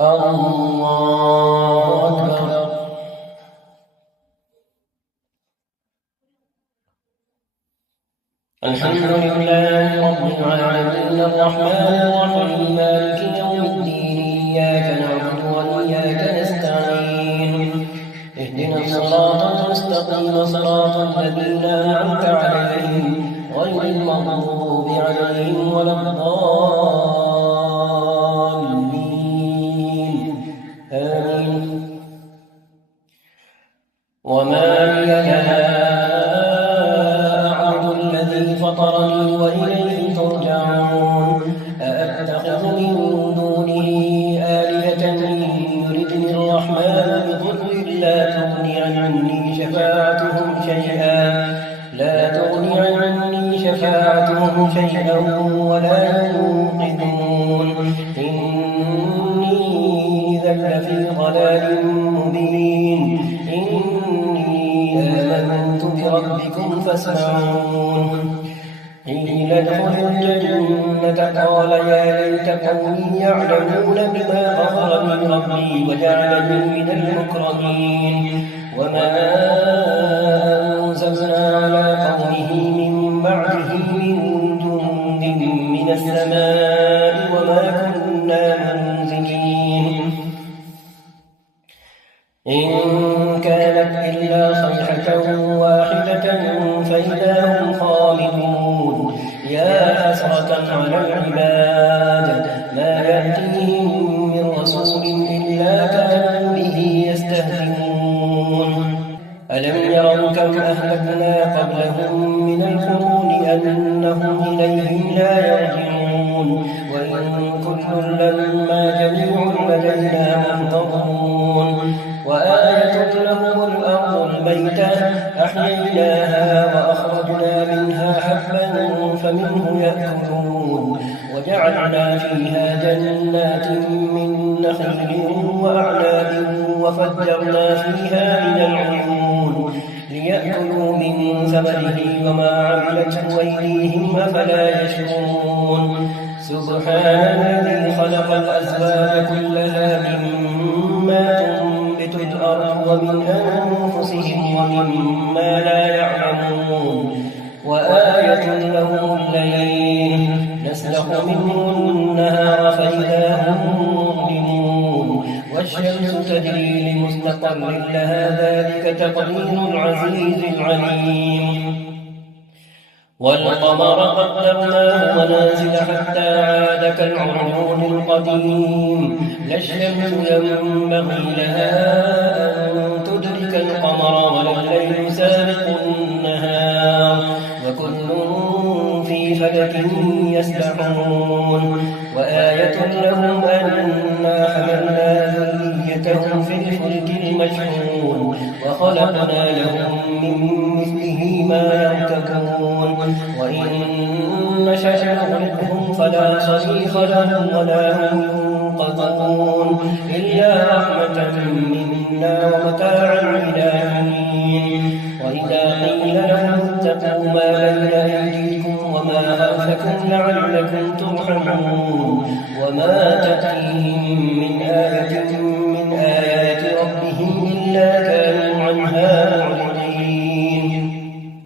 الله أكبر. الحمد لله رب العالمين الرحمن الرحيم مالك يوم الدين إياك نعبد وإياك نستعين اهدنا الصراط المستقيم صراط الذين أنعمت عليهم غير المغضوب عليهم ولا الضالين آمين. وما لي لا فطرني وإليه ترجعون أأتخذ من دونه آلهة إن يردني الرحمن بضر لا تغني عني شفاعتهم شيئا ولا ينقذون إني إذا لفي ضلال مبين إني آمنت بربكم فاسمعون. قيل ادخلوا الجنة قال يا ليت قومي يعلمون بما غفر لي ربي وجعلني من المكرمين. وما أنزلنا على قومه من بعده من جند من السماء وما كنا منزلين إن كانت إلا صيحة واحدة فإذا هم خامدون. يا حسرة على العباد ما يأتيهم من رسول إلا كانوا به يستهزئون. ألم يروا كم أهلكنا قبلهم من القرون أنهم إليهم لا يرجعون وإن كل لما جميع لدينا محضرون. وآية لهم الأرض الميتة أحييناها وأخرجنا منها حبا فمنه يأكلون وجعلنا فيها جنات من نخيل وأعناب وفجرنا فيها من العيون ليأكلوا من ثمره وما عملته أيديهم أفلا يشكرون. سبحان الذي خلق الأزواج كلها مما تنبت الأرض ومن أنفسهم ومما لا يعلمون. وآية لهم الليل نسلخ منه النهار فإذا هم مظلمون والشمس تجري لمستقر لها ذلك تقدير العزيز العليم. والقمر قدرناه منازل حتى عاد كالعرجون القديم لا الشمس ينبغي لها أن تدرك القمر ولا الليل سابق النهار وكل في فلك يسبحون. وآية لهم أنا حملنا ذريتهم في الفلك المشحون وخلقنا لهم من مثله ما يركبون وإن نشأ نغرقهم فلا صريخ لهم ولا هم ينقذون إلا رحمة منا ومتاعا إلى حين. وإذا قيل لهم اتقوا ما بين أيديكم وما خلفكم لعلكم ترحمون وما تأتيهم من آية من آيات ربهم إلا كانوا عنها معرضين.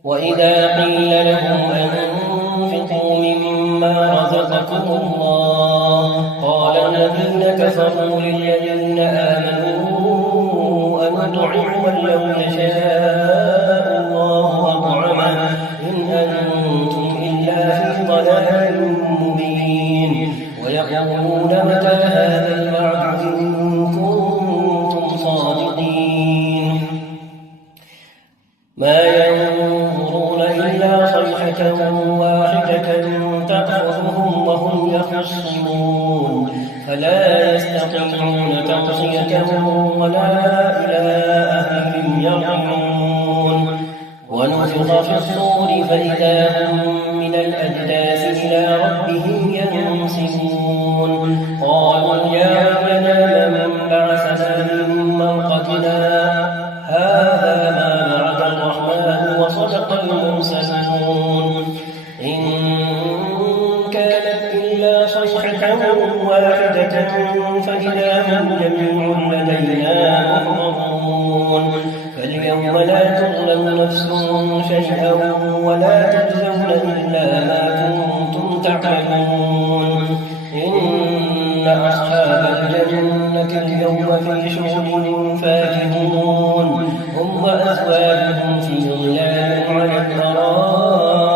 وإذا قيل لهم أنفقوا مما رزقكم الله قال الذين كفروا للذين آمنوا أنطعم من لو يشاء الله أطعمه إن أنتم إلا في ضلال مبين. ويقولون متى هذا الوعد إن كنتم صادقين. ما ينظرون إلا صيحة واحدة تأخذهم وهم يخصمون فلا يستطيعون توصية ولا إلى أهلهم يرجعون. ونفخ في الصور فإذا هم من الأجداث إلى ربهم ينسلون. قالوا يا ويلنا من بعثنا من مرقدنا هذا ما وعد الرحمن وصدق المرسلون. إن كانت إلا صيحة واحدة فإذا فإذا هم جميع لدينا محضرون فاليوم لا تظلم نفس شيئا ولا تجزون إلا ما كنتم تعملون إن أصحاب الجنة اليوم في شغل فاكهون هم وأزواجهم في ظلال على الأرائك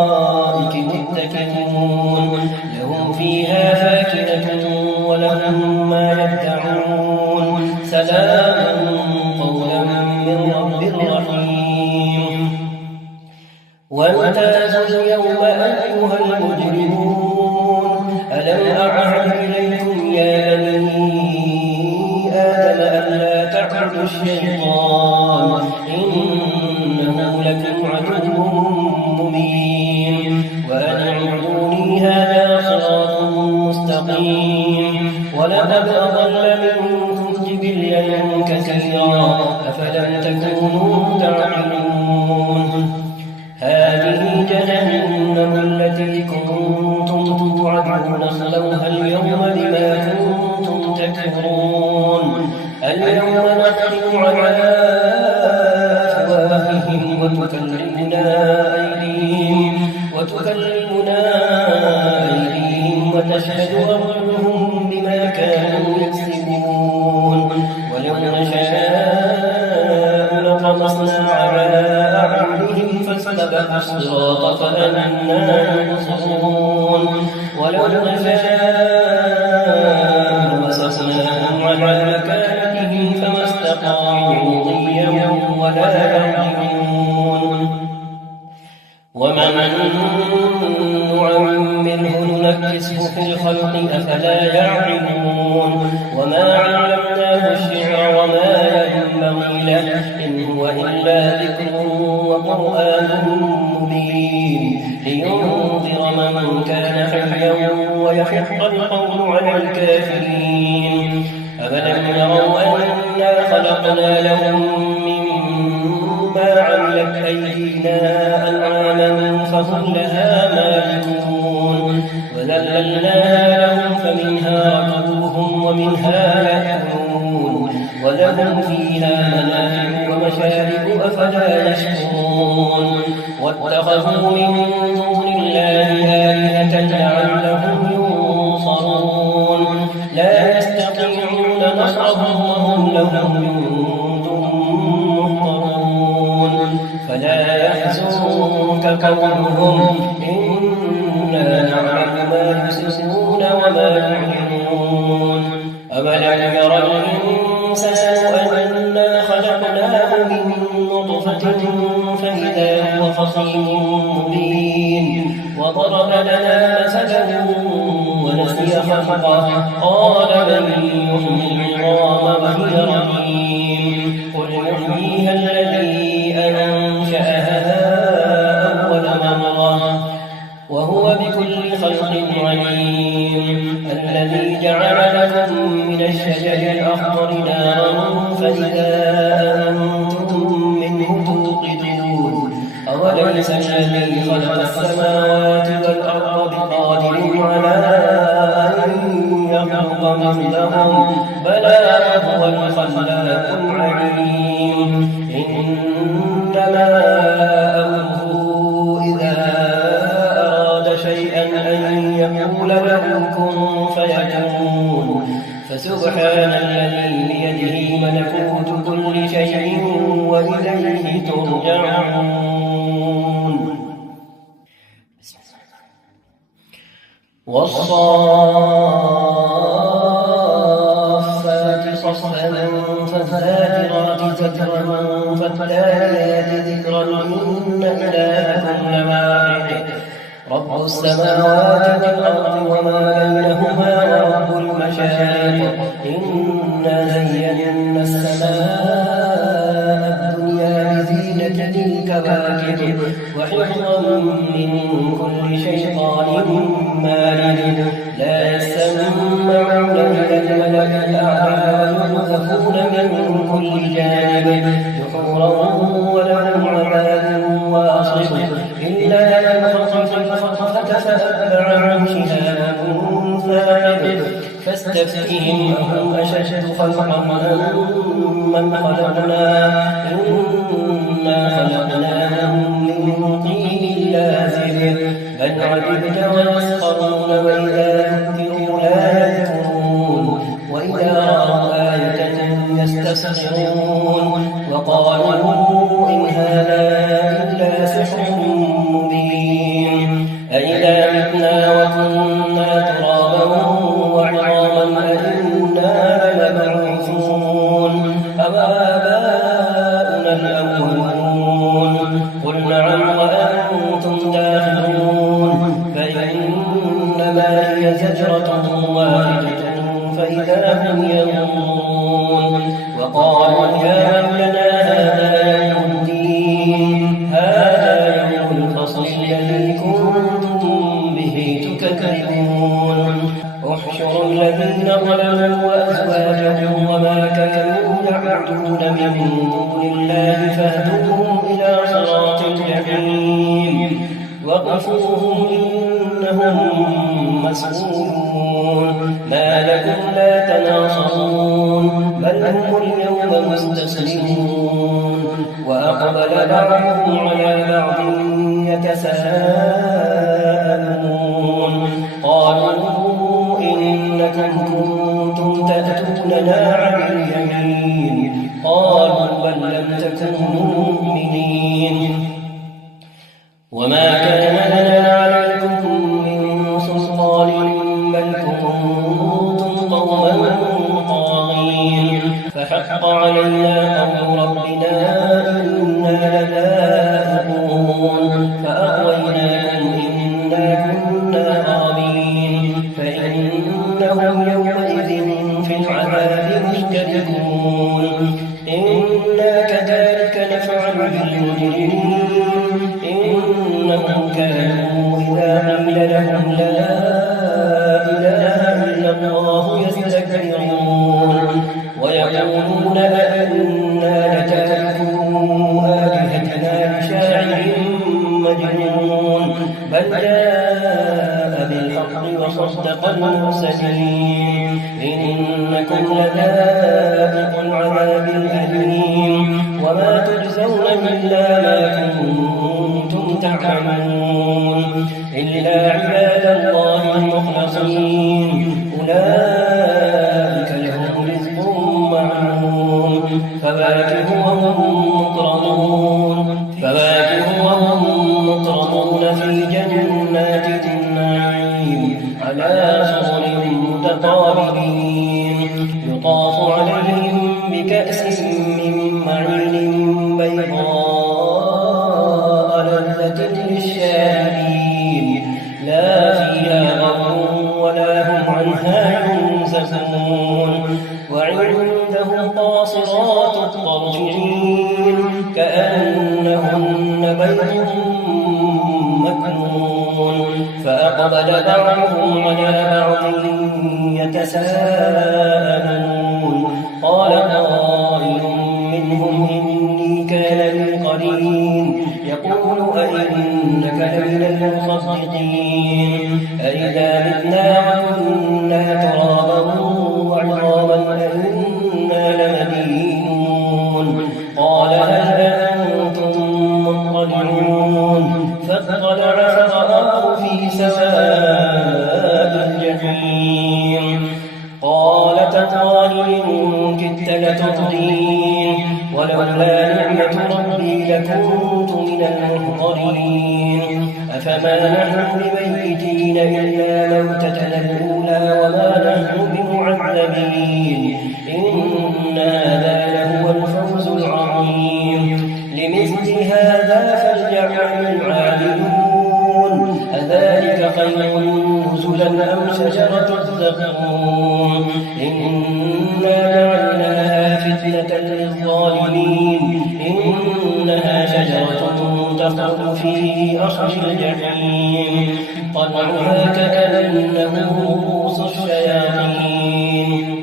متكئون لهم فيها فاكهة ولهم ما يدعون سلام قولا من رب رحيم وامتازوا اليوم أيها المجرمون ألم أعهد إليكم يا بني آدم ألا تعبدوا الشيطان إنه لكم عدو مبين وأن اعبدوني هذا صراط مستقيم ولقد أضل منكم جبلا كثيرا أفلم تكونوا تعقلون هذه جهنم التي كنتم توعدون اصلوها اليوم بما كنتم تكفرون اليوم نختم على أفواههم وتكلمنا أيديهم وتشهد أرجلهم بما كانوا يكسبون ولو نشاء لطمسنا على أعينهم فاستبقوا الصراط فأنى يبصرون ولو نشاء لمسخناهم على مكانتهم فما استطاعوا مضيا ولا يرجعون ومن نعمره ننكسه في الخلق أفلا يعقلون وما علمناه الشعر وما ينبغي له إن هو إلا ذكر وقرآن مبين لينذر من كان حيا ويحق القول على الكافرين أفلم يروا أنا خلقنا لهم مما عملت أيدينا أنعاما فهم لها مالكون وذللناها لهم فمنها ركبوهم ومنها يأكلون ولهم فيها منافع ومشارب أفلا يشكرون واتخذوا من دون الله آلهة لعلهم ينصرون لا يستطيعون نصرهم وهم لهم جند مهضرون فلا يحزنك قولهم إنا نعلم ما يسرون وما يعلنون أولم يرى الإنسان أنا خلقناه من نطفة فإذا هو خصيم مبين وضرب لنا مثلا ونسي خلقه قال من يحيي العظام وهي رميم قل يحييها الذي أنشأها أول مرة وهو بكل خلق عليم الذي جعل لكم من الشجر الأخضر نارا فإذا أنتم منه توقدون أوليس الذي خلق السماوات والأرض بقادر على أن يخلق مثلهم بلى وهو الخلاق العليم إنما أمره إذا أراد شيئا أن يقول له كن فيكون فسبحان الذي بيده ملكوت كل شيء وإليه ترجعون والصافات صفا فالزاجرات زجرا فالتاليات ذكرا إن إلهكم لواحد رب السماوات والأرض وما بينهما ورب المشارق إنا زينا السماء الدنيا بزينة الكواكب وحفظا من كل شيطان مارد لا يسمعون إلى الملك الأعلى ويقذفون من كل جانب دحورا ولهم عذاب واصب إلا من خطف الخطفة فأتبعه شهاب ثاقب فاستفتهم أهم أشد خلقا من خلقنا إنا خلقناهم من طين لازب بل عجبت ويسخرون وإذا ذكروا لا يذكرون وإذا رأوا آية يستسخرون وقالوا إن هذا إلا سحر مبين أإذا متنا وكنا ترابا وعظاما أإنا لمبعوثون أوآباؤنا الأولون قل نعم وأنتم داخلون فإنما هي زجرة واحدة فإذا هم ينظرون وقالوا يا ويلنا هذا يوم الدين هذا يوم الفصل الذي كنتم به تكذبون احشروا الذين ظلموا وأزواجهم وما كانوا يعبدون من دون الله فاهدوهم إلى صراط الجحيم وقفوهم إنهم مسؤولون ما لكم لا تناصرون بل هم اليوم مستسلمون وأقبل بعضهم على بعض يتساءلون قالوا إنكم كنتم تأتوننا عن اليمين قالوا بل لم تكونوا مؤمنين وما كان لنا عليكم من سلطان بل كنتم قوما طاغين فحق علينا قول ربنا إنا لذائقون فأغويناكم إنا كنا غاوين فإنهم يومئذ في العذاب مشتركون إنا كذلك نفعل بالمجرمين إنهم كانوا إذا قيل لهم لا إله إلا الله يستكبرون ويقولون أئنا لتاركو آلهتنا لشاعر مجنون بل جاء بالحق وصدق المرسلين إنكم لذائق العذاب الأليم وما تجزون إلا ما كنتم تعملون إلا عباد الله المخلصين أولئك لهم رزق معلوم فواكه وهم مكرمون في جنات النعيم على سرر متقابلين يطاف عليهم بكأس من معين بيضاء لذة للشاربين لا فيها غول ولا هم عنها ينزفون وعندهم قاصرات الطرف عين كأنهن بيض مكنون فأقبل بعضهم على بعض يتساءلون قال قائل منهم إني كان لي قرين يقول أئنك لمن المصدقين أئذا متنا وكنا ترابا وعظاما أئنا لمدينون قال هل أنتم مطلعون فاطلع فرآه في سواء الجحيم قال تالله إن كدت لتردين ولولا نعمة ربي لكنت من المحضرين أفما نحن بميتين إلا موتتنا الأولى وما نحن بمعذبين إن هذا لهو الفوز العظيم لمثل هذا فليعمل العاملون أذلك خير نزلا أم شجرة الزقوم إنا جعلناها فتنة للظالمين إنها شجرة تخرج في أصل الجحيم طلعها كأنه رؤوس الشياطين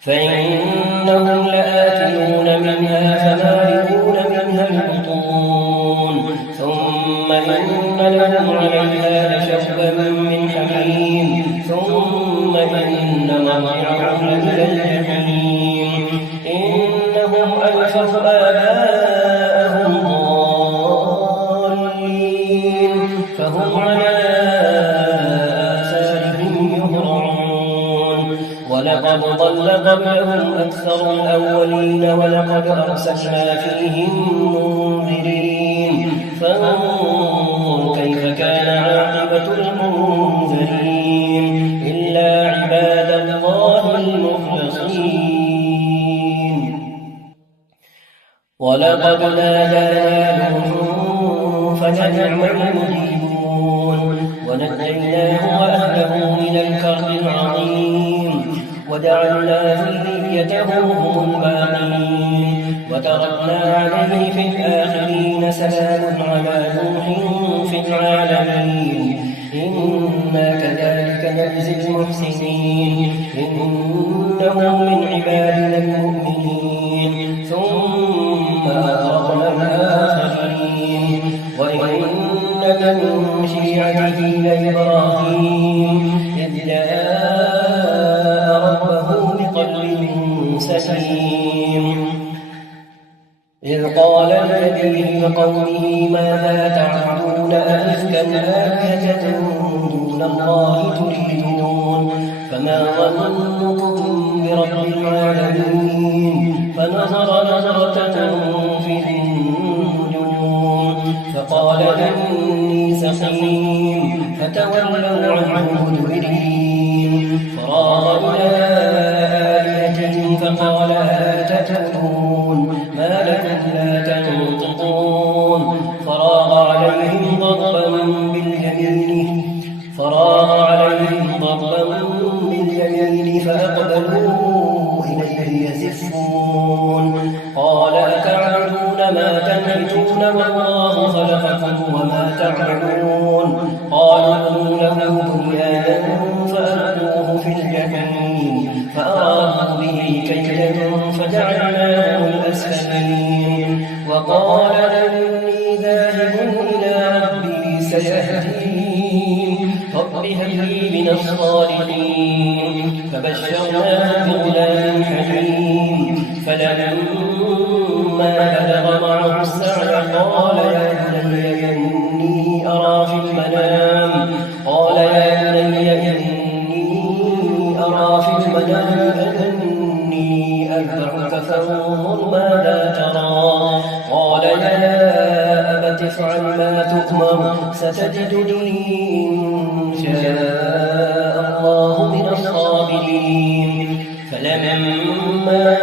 فإنهم لآكلون منها فمالئون منها البطون ثم إن لهم عليها لشوبا من حميم ثم إن لقد ضل قبلهم أكثر الأولين ولقد أرسلنا فيهم منذرين فانظر كيف كان عاقبة المنذرين إلا عباد الله المخلصين. ولقد نادانا نوح فلنعم المجيبون ونجيناه وأهله من الكرب العظيم وجعلنا ذريته هم الباقين وتركنا عليه في الآخرين سلام على نوح في العالمين إنا كذلك نجزي المحسنين إنه من عبادنا المؤمنين ثم أغرقنا الآخرين وإن من شيعته لإبراهيم إذ جاء ربه بقلب سليم إذ قال لأبيه وقومه ماذا تعبدون أئفكا آلهة دون الله تريدون فما ظنكم برب العالمين فنظر نظرة في النجوم فقال إني سقيم فتولوا عنه مدبرين فراغ إلى آلهتهم فقال هل تتقون ما لكم لا تنطقون فراغ عليهم ضربا باليمين فأقبلوا إليه يزفون قال أتعبدون ما تنحتون والله خلقكم وما تعملون قالوا ابنوا له بنيانا فألقوه في الجحيم فأرادوا به كيدا فجعلناه الأسفلين وقال إني ذاهب إلى ربي سيهدين رب هب لي من الصالحين فبشرناه بغلام حليم فلما بلغ معه السعي قال يا بني إني أرى في المنام أني أذبحك فانظر ماذا ترى قال يا أبت افعل ما تؤمر ستجدني إن شاء الله من الصابرين فلما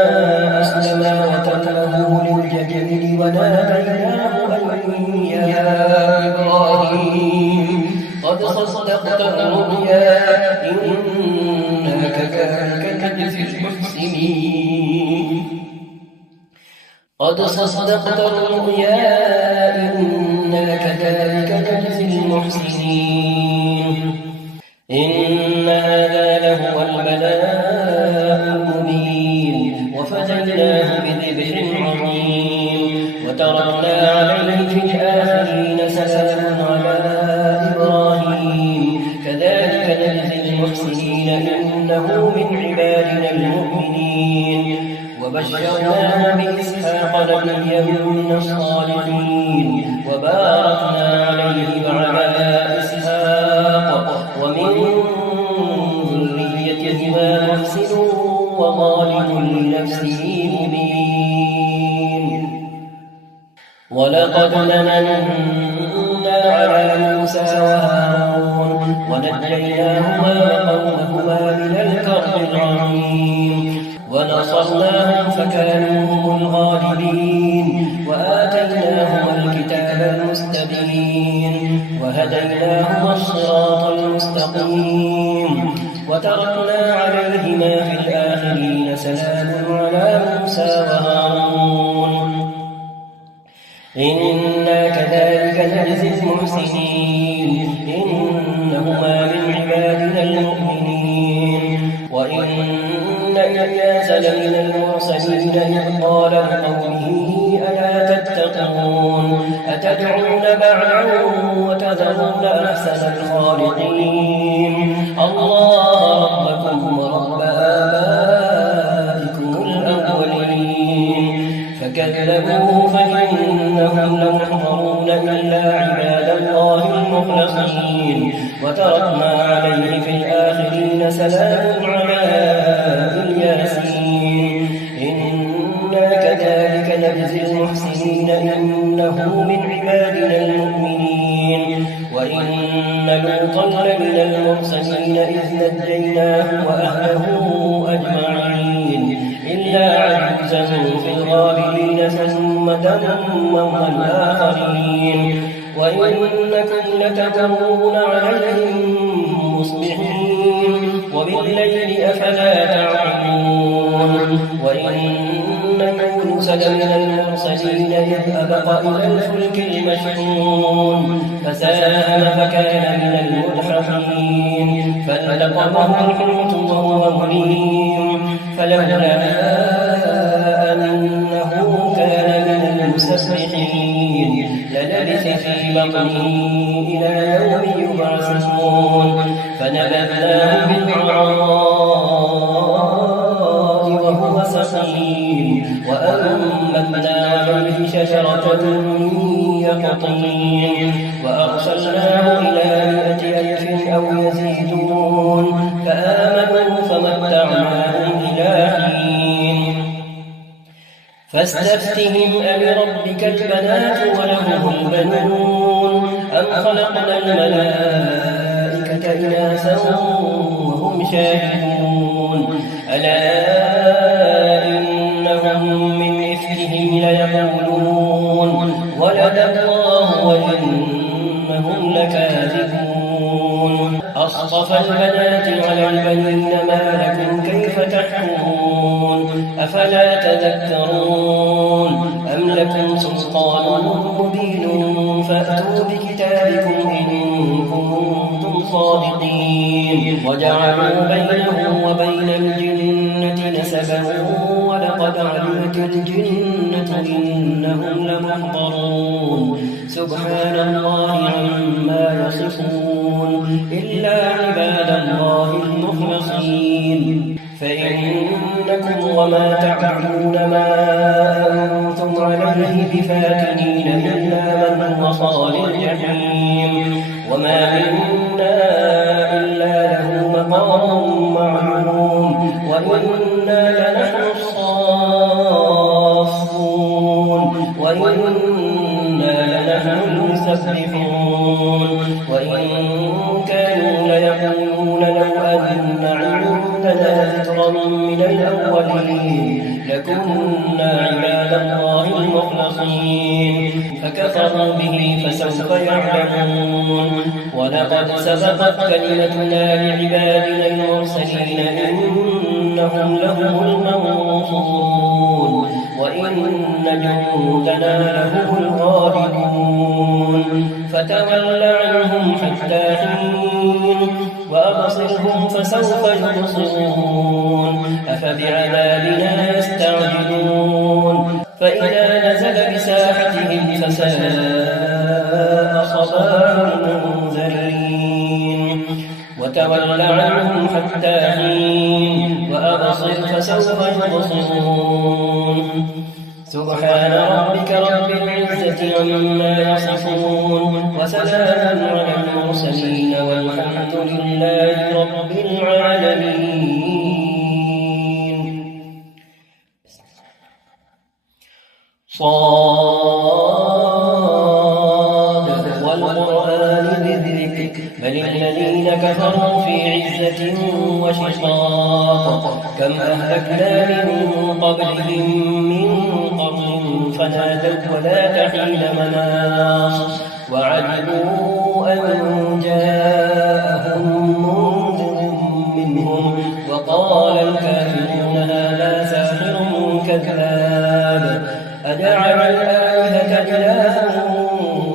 أسلما وتله للجبين وناديناه أن يا إبراهيم قد صدقت الرؤيا إنا كذلك نجزي المحسنين قد صدقت الرؤيا إنا كذلك نجزي المحسنين إن هذا لهو البلاء المبين وفديناه بذبح عظيم وتركنا عليه في الآخرين سلام على إبراهيم كذلك نجزي المحسنين إنه من عبادنا المؤمنين وبشرناه بإسحاق نبيا من الصالحين وباركنا عليه وعلى إسحاق ومن ذريتهما محسن وظالم لنفسه مبين ولقد مننا على موسى وهارون ونجيناهما وقومهما من الكرب العظيم ونصرناهم فكانوا هم الغالبين وآتيناهما الكتاب المستبين وهديناهما الصراط المستقيم وتركنا عليهما في الآخرين سلام على موسى وهارون إنا كذلك نجزي المحسنين إنهما من عبادنا المؤمنين وإن إلياس لمن المرسلين إذ قال لقومه ألا تتقون أتدعون بعلا وتذرون أحسن الخالقين الله ربكم ورب آبائكم الأولين فكذبوه فإنهم لمحضرون إلا عباد الله المخلصين وتركنا عليه في الآخرين سلام على المرسلين إذ نجيناه وأهله أجمعين إلا عجوزا في الغابرين ثم دمرنا الآخرين وإنكم لتمرون عليهم مصبحين وبالليل أفلا تعقلون وإن يونس لمن المرسلين إذ أبق إلى الفلك المشحون فساهم فكان من المدحضين فالتقمه الحوت وهو مليم فلولا أنه كان من المسبحين للبث في بطنه إلى يوم يبعثون فنبذناه بالعراء وهو سقيم وأنبتنا عليه شجرة من يقطين وأرسلناه إلى 100,000 أو يزيدون فآمنوا فمتعناهم إلى حين فاستفتهم ألربك البنات ولهم البنون أم خلقنا الملائكة إناثا وهم شاهدون ألا إنهم من إفكهم ليقولون ولد الله وإنهم لكاذبون أصطفى البنات على البنين ما لكم كيف تحكمون أفلا تذكرون أم لكم سلطان مبين فأتوا بكتابكم إن كنتم صادقين وجعلوا بينه وبين الجنة نسبا ولقد علمت الجنة إنهم لمحضرون سبحان الله عما يصفون إلا عباد الله المخلصين فإنكم وما تعبدون ما أنتم عليه بفاتنين إلا من هو صال الجحيم وما منا إلا له مقام معلوم وإنا لنحن الصافون وإنا لنحن المسبحون وإن كانوا ليقولون لو أن عندنا ذكرا من الأولين لكنا عباد الله المخلصين فكفروا به فسوف يعلمون ولقد سبقت كلمتنا لعبادنا المرسلين إنهم لهم المنصورون وإن جندنا لهم الغالبون فتول عنهم حتى حين وأبصرهم فسوف يبصرون أفبعذابنا يستعجلون فإذا نزل بساحتهم فساء صباح المنذرين وتول عنهم حتى حين وأبصر فسوف يبصرون سبحان ربك رب العزة عما يصفون وسلام على المرسلين والحمد لله رب العالمين. صاد والقرآن ذي بل الذين كفروا في عزة وشقاق كم أهلكنا من قبلهم من قرن فنادوا ولا تحين مناص وعجبوا أن جاءهم منذر منهم وقال الكافرون هذا ساحر كذاب أجعل الآلهة إلها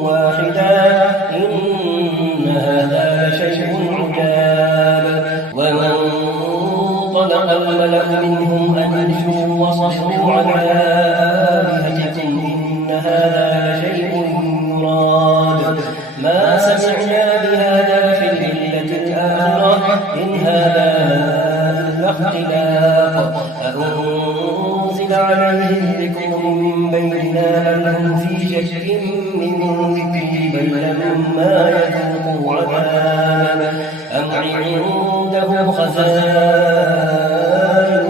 واحدا إن هذا لشيء عجاب وانطلق الملأ منهم أن امشوا واصبروا على آلهتكم إن هذا لشيء يراد ما سمعنا بهذا في الملة الآخرة إن هذا إلا اختلاق أأنزل عليه الذكر من بيننا بل هم في شك من ذكري بل لما يذوقوا عذاب أم عنده خزائن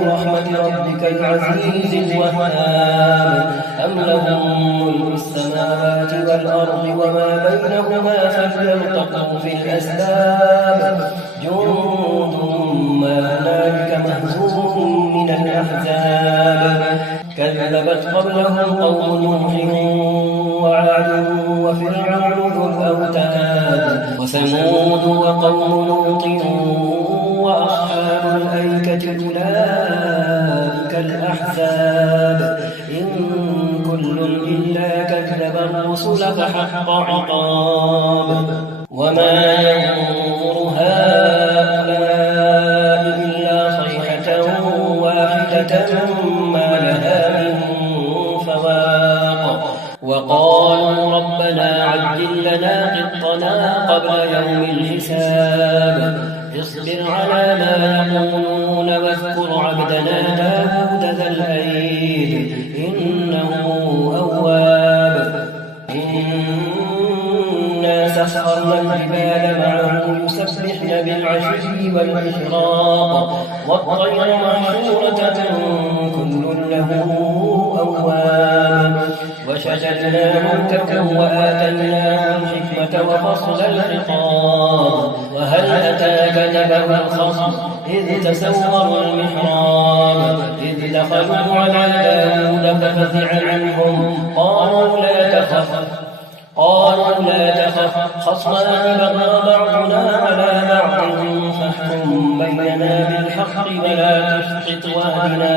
رحمة ربك العزيز الوهاب أم لهم ملك السماوات والأرض وما بينهما فليرتقوا في الأسباب جند ما هنالك مهزوم من الأحزاب كذبت قبلهم قوم نوح وعاد وفرعون ذو الأوتاد وثمود وقوم لوط وأصحاب الأيكة أولئك الأحزاب إن كل إلا كذب الرسل فحق عقاب وما ينظر هؤلاء إلا صيحة واحدة ما لها من فواق وقالوا ربنا عجل لنا قطنا قبل يوم الحساب اصبر على ما يقولون واذكر عبدنا داود ذا الأيد إنه أواب إنا سخرنا الجبال معه يسبحن بالعشي والإشراق والطير محشورة كل له أواب وشددنا ملكه وآتيناه الحكمة وفصل الخطاب وهل أتاك نبأ الخصم إذ تسوروا المحراب إذ دخلوا على داود ففزع منهم قالوا لا تخف خصمان بغى بعضنا على بعض فاحكم بيننا بالحق ولا تشطط واهدنا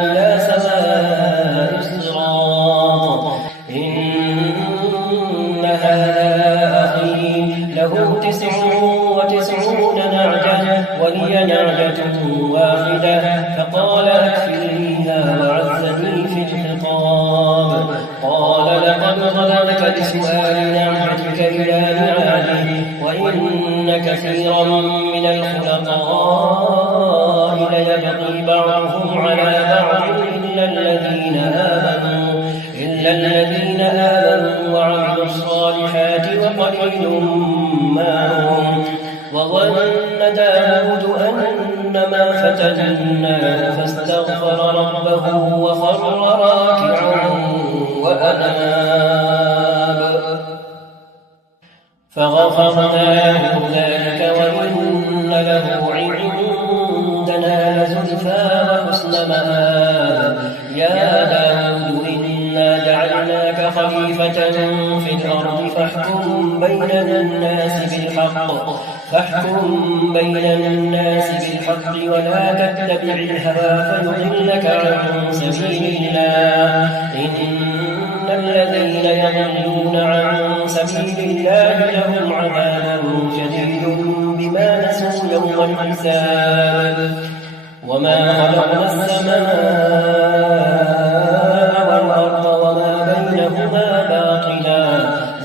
إلى سواء الصراط إن هذا أخي له 99 نعجة ولي نعجة واحدة فقال أكفلنيها وعزني في الخطاب قال لقد ظلمك بسؤال نعمتك إلى نعمه وإن كثيرا من الخلطاء ليبغي بعضهم على بعض إلا الذين آمنوا وعملوا الصالحات وقليل ما هم وظن داود أنما فتناه فاستغفر ربه وخر راكعا وأناب فغفرنا له ذلك وإن له عندنا لزلفى وحسن مآب يا داود إنا جعلناك خليفة في الأرض فاحكم بين الناس بالحق ولا تتبع الهوى فيضلك عن سبيل الله إن الذين يضلون عن سبيل الله لهم عذاب شديد بما نسوا يوم الحساب وما خلقنا السماء والأرض وما بينهما باطلا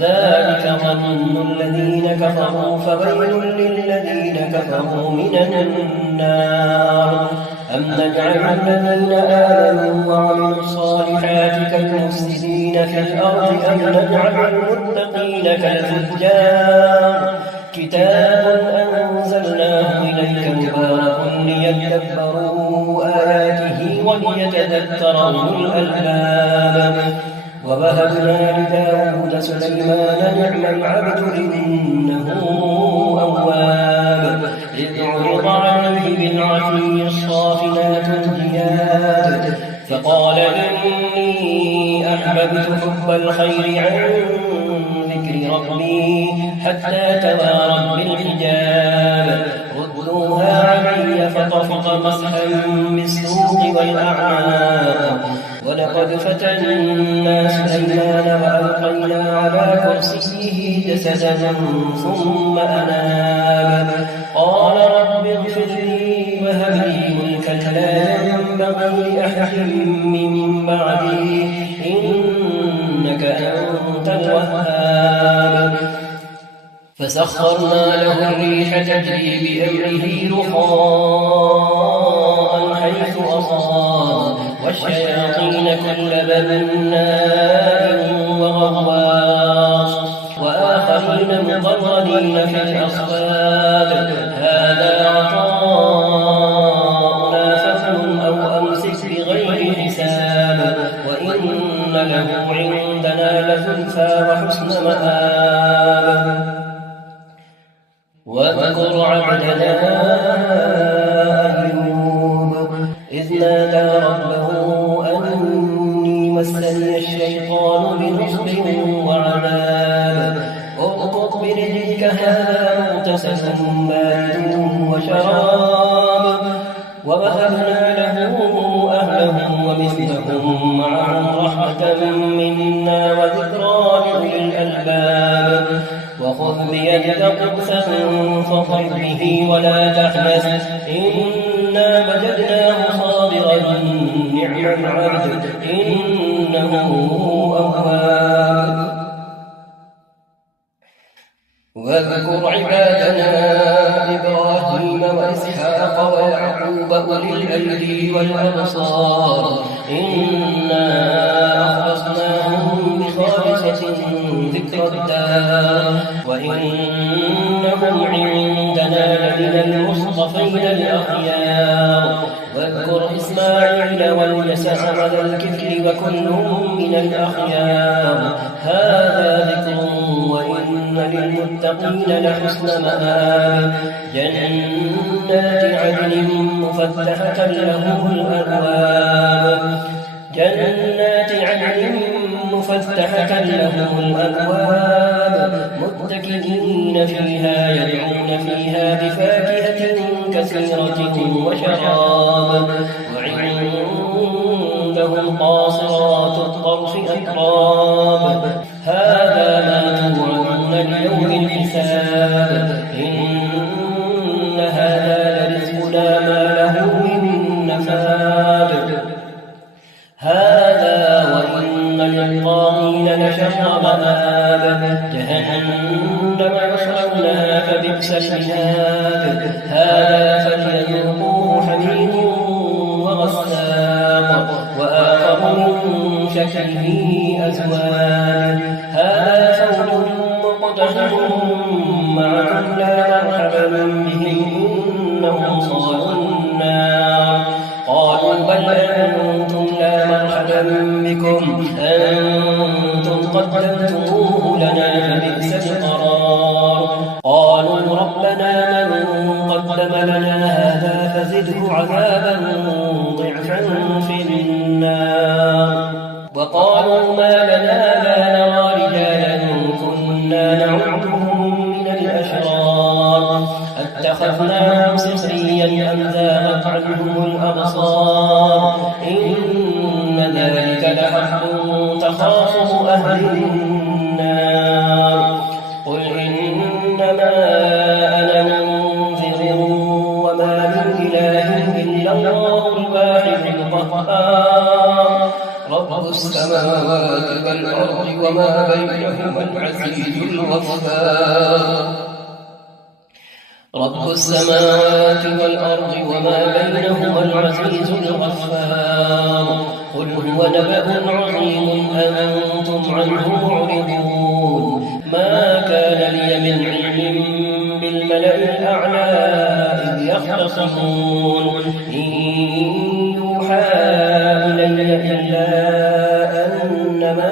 ذلك ظن الذين كفروا فويل للذين كفروا من النار أم نجعل الذين آمنوا وعملوا الصالحات كالمفسدين في الأرض أم نجعل المتقين كالفجار كتاب أنزلناه إليك مبارك ليدبروا آياته وليتذكر أولو الألباب ووهبنا لداود سليمان نعم العبد إنه أواب إذ عرض عليه بالعشي الصافنات الجياد فقال إني أحببت حب الخير عن ذكر ربي حتى توارت بالحجاب ردوها علي فطفق مسحا بالسوق والأعناق ولقد فتنا سليمان وألقينا على كرسيه جسدا ثم أناب قال رب اغفر لي وهب لي ملكا لا ينبغي لأحد من بعدي إنك أنت الوهاب فسخرنا له الريح تجري بأمره رخاء حيث أصاب والشياطين كل بناء وغواص وآخرين مقرنين في الأصفاد هذا عطاؤنا فامنن زلفى وحسن مآب. واذكر عبدنا أيوب إذ نادى ربه أني مسني الشيطان بنصب وعذاب. اركض برجلك هذا مغتسل بارد وشراب. ووهبنا له أهله ومثلهم معهم رحمة منا وذكرى لأولي الألباب. وخذ بيدك ضغثا فاضرب به ولا تحنث إنا وجدناه صابرا نعم العبد إنه أواب. واذكر عبادنا إبراهيم وإسحاق ويعقوب أولي الأيدي والأبصار إنا أخلصناهم بخالصة ذكر الدار وإنهم عندنا لمن المصطفين الأخيار. واذكر إسماعيل واليسع وذا الكفل وكل من الأخيار. هذا ذكر وإن للمتقين لحسن مآب. جنات عدن مفتحة لهم الأبواب. جنات عدن مفتحة لهم الأبواب متكئين فيها يدعون فيها بفاكهة كثيرة وشراب. وعندهم قاصرات الطرف أتراب. هذا ما توعدون ليوم الحساب. إن هذا لرزقنا ما له من نفاد. هذا وإن للطاغين لشر مآب. جهنم يصلونها فبئس المهاد. هذا فليذوقوه حميم وغساق وآخر من شكله أزواج. هذا فوج مقتحم معكم لا مرحبا بهم إنهم صالوا النار. قالوا بل أنتم لا مرحبا بكم أنتم قدمتموه لنا فبئس القرار. قالوا ربنا من قدم لنا هذا فزده عذابا ضعفا في النار. وقالوا ما لنا لا نرى رجالا كنا نعدهم من الأشرار اتخذناهم سخريا أم زاغت عنهم الأبصار. إن ذلك لحق تخاصم أهل النار. قل إنما أنا منذر وما من إله إلا الله الواحد القهار. رب السماوات والأرض وما بينهما العزيز الغفار. رب السماوات والأرض وما بينهما العزيز الغفار. قل هو نبأ عظيم أنتم عنه معرضون. ما كان لي من علم بالملأ الأعلى إذ يختصمون. إن يوحى إلي إلا أنما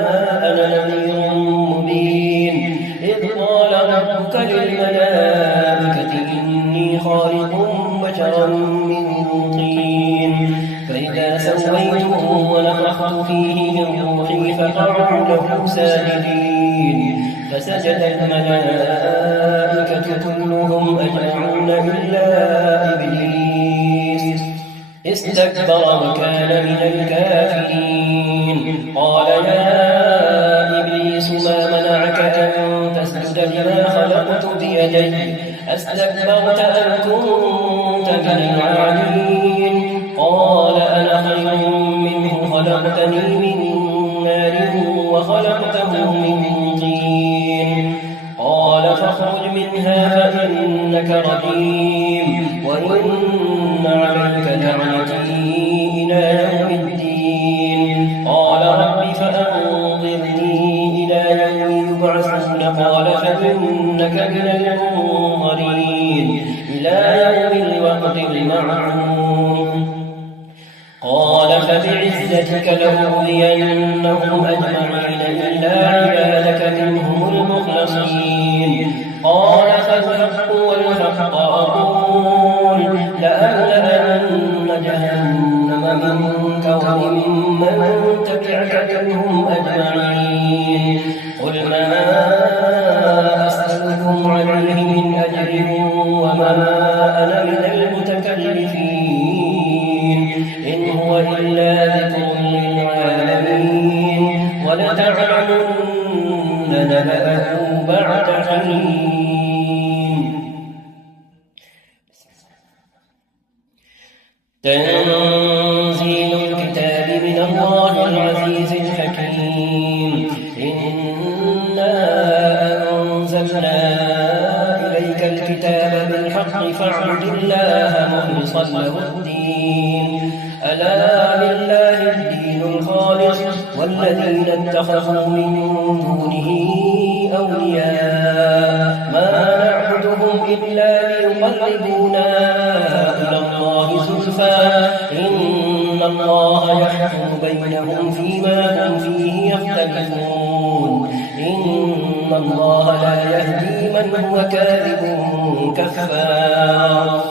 أنا نذير مبين. إذ قال ربك للملائكة إني خالق بشرا من طين فإذا سويته ونفخت فيه من روحي فقعوا له ساجدين. فسجد الملائكة كلهم أجمعون إلا إبليس استكبر وكان من الكافرين. قال يا إبليس ما منعك أن تسجد لما خلقت بيدي أستكبرت أم كنت من العالين؟ قال أنا خير منه خلقتني من نار وخلقته من طين. قال فاخرج منها فإنك رجيم وإن عليك لعنتي إلى يوم الدين. قال رب فأنظرني إلى يوم يبعثون. قال فإنك من المنظرين إلى يوم الوقت المعلوم. قال فبعزتك بعزتك لأغوينهم أجمعين إلا عبادك منهم المخلصين قال فالحق والحق أقول لأملأن جهنم منك وممن تبعك منهم أجمعين قل ما أسألكم عليه من أجر وما أنا من المتكلفين إن هو إلا ذكر للعالمين ولتعلمن نبأه بعد حين تنزيل الكتاب من الله العزيز الحكيم إنا أنزلنا إليك الكتاب بالحق فاعبد الله مخلصا له الدين ألا لله الدين الخالص والذين اتخذوا من دونه أولياء ما نعبدهم إلا ليقربونا إلى الله زلفى إن الله يحكم بينهم فيما هم فيه يختلفون إن الله لا يهدي من هو كاذب كفار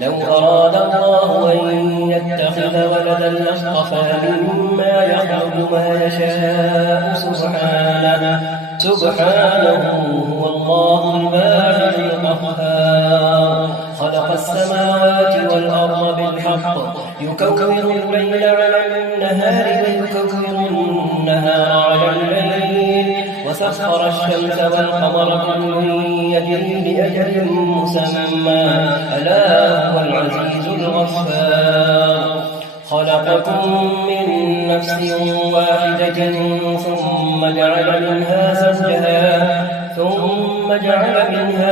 لو أراد الله أن يتخذ ولدا لاصطفى مما يخلق ما يشاء سبحانه هو الله الواحد القهار خلق السماوات والأرض بالحق يكور الليل على النهار ويكور النهار على الليل وسخر الشمس والقمر كل يجري لأجل مسمى ألا هو العزيز الغفار خلقكم من نفس واحدة ثم جعل منها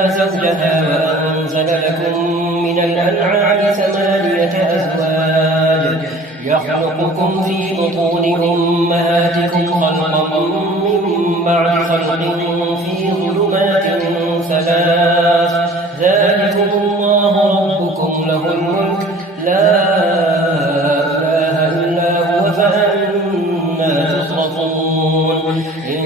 زوجها وأنزل لكم من الأنعام 8 أزواج يخلقكم في بطون أمهاتكم خلقا من بعد خلق في ظلمات 3 ذلكم الله ربكم له الملك لا إله إلا هو فأنا تصرفون إن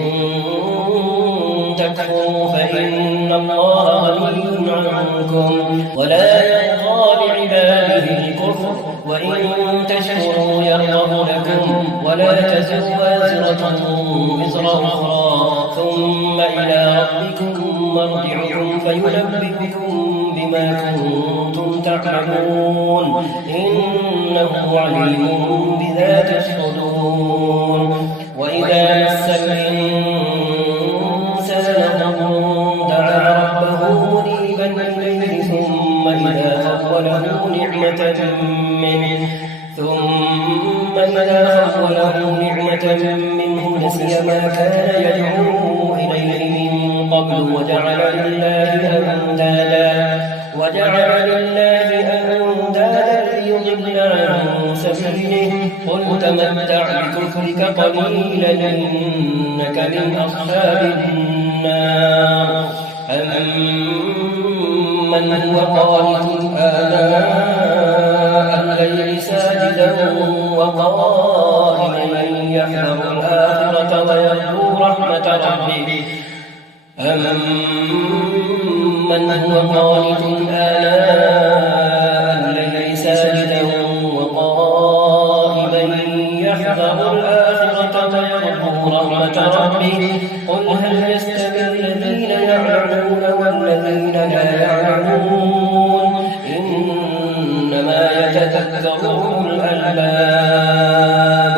تكفروا فإن الله غني عنكم ولا يرضى لعباده الكفر وإن تشكروا يرضه لكم ولا تزر وازرة وزر أخرى ثم إلى ربكم مرجعكم فينبئكم بما كنتم تعملون إنه عليم بذات الصدور وإذا مس الإنسان ضر دعا ربه منيبا إليه ثم إذا خوله نعمة منه نسي ما كان يدعو إليه من قبل وجعل لله أندادا ليضل عن سبيله قل تمتع بكفرك قليلا إنك من أصحاب النار أمن هو قانت آناء الليل ساجدا وقائما يحذر الآخرة ويرجو رحمة ربه أمن هو قانت آناء الليل ساجدا وقائما يحذر الآخرة ويرجو رحمة ربه قل هل يستوي الذين يعلمون والذين لا يعلمون إنما يتذكر أولو الألباب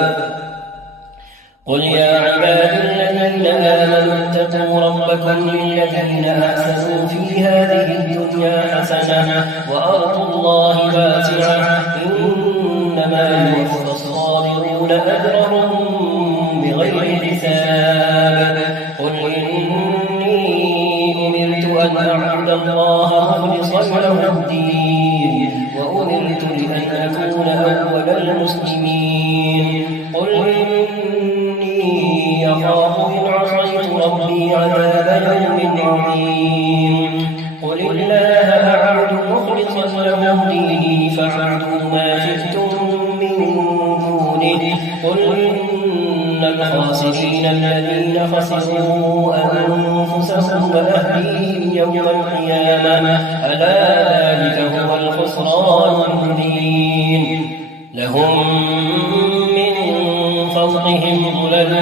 قل يا عبادي الذين آمنوا اتقوا ربكم للذين أحسنوا في هذه الدنيا حسنة وأرض الله واسعة إنما يوفى الصابرون أجرهم بغير حساب قل إني أمرت أن أعبد الله مخلصا له الدين وأمرت لأن أكون أول المسلمين قل إني أخاف إن عصيت ربي عذاب يوم عظيم قل الله أعبد مخلصا له ديني فاعبدوا ما شئتم من دونه ورسوله قل إن الخاسرين الذين خسروا أنفسهم وأهليهم يوم القيامة ألا ذلك هو الخسران المبين لهم من فوقهم ظلل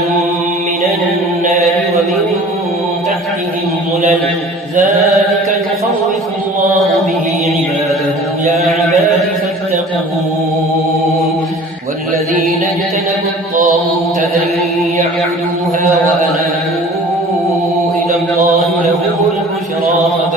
من النار ومن تحتهم ظلل ذلك يخوف الله به عباده يا عباد فاتقون والذين اجتنبوا الطاغوت أن يعبدوها وأنابوا إلى الله لهم البشرى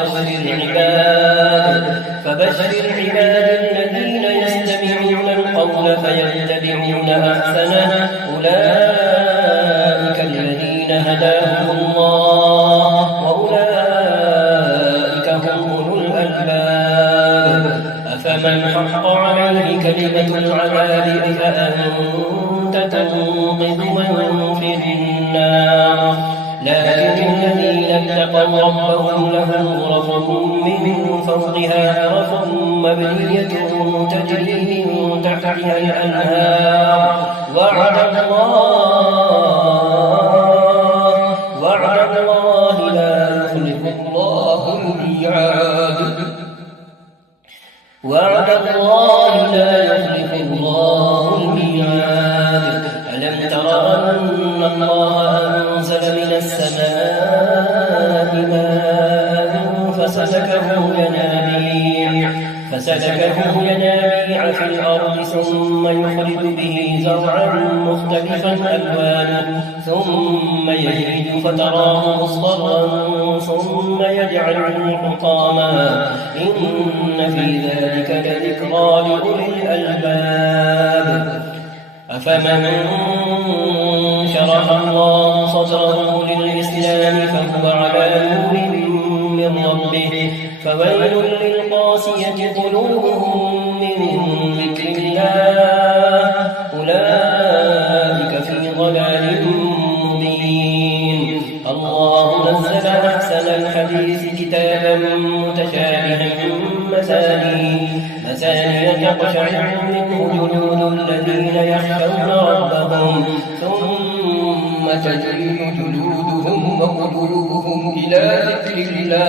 فبشر عباد الذين يستمعون القول فيتبعون أحسنه أولئك الذين هداهم الله وأولئك هم أولو الألباب أفمن حق عليه كلمة العذاب أفأنت تنقذ من في النار لكن الذين اتقوا ربهم لهم غرف من فوقها غرف مبنية تجري من تحتها الأنهار وعد الله لا يخلف الله الميعاد ألم تر أن الله أنزل من السماء ماء فسلكه ينابيع في الأرض ثم يخرج به زرعا مختلفا ألوانه ثم يهيج فتراه مصفرا ثم يجعله حطاما إن في ذلك لذكرى لأولي الألباب أفمن شرح الله صدره للإسلام فهو على نور من ربه فويل للقاسية قلوبهم من ذكر الله أولئك في ضلال مبين الله نزل أحسن الحديث كتابا متشابها مثانية تقشعر منه جلود الذين يخشون ربهم ثم تجري جلودهم وقلوبهم إلى ذكر الله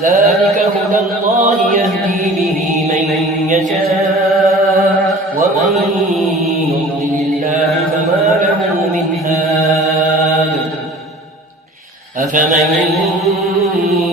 ذلك هدى الله يهدي به من يشاء ومن يضلل الله فما له من هاد أفمن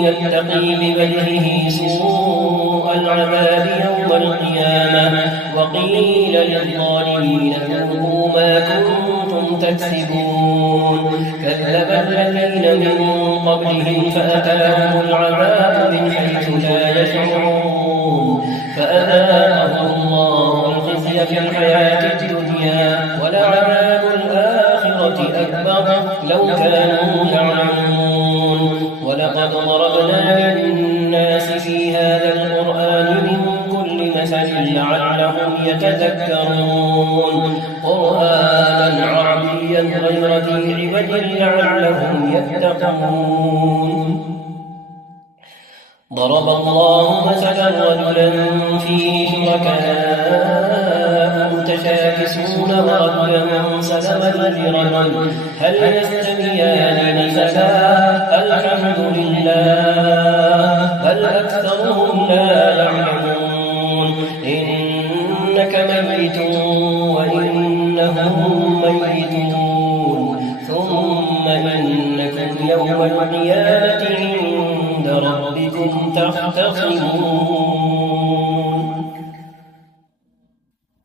يتقي بوجهه سوء العذاب يوم القيامة وقيل للظالمين ذوقوا ما كنتم تكسبون كذب الذين من قبلهم فأتاهم العذاب من حيث لا يشعرون فأذاقهم الله الخزي في الحياة الدنيا ولعذاب الآخرة أكبر لو كانوا يعلمون ولقد ضربنا للناس في هذا القرآن من كل مثل لعلهم يتذكرون قرآنا عربيا غير ذي عوج لعلهم يتقون ضرب الله مثلا رجلا فيه شركاء متشاكسون ورجلا سلما لرجل هل يستويان مثلا الحمد لله بل أكثرهم لا يعلمون إنك ميت وإنهم ميتون ثم إنكم يوم القيامة عند ربكم تختصمون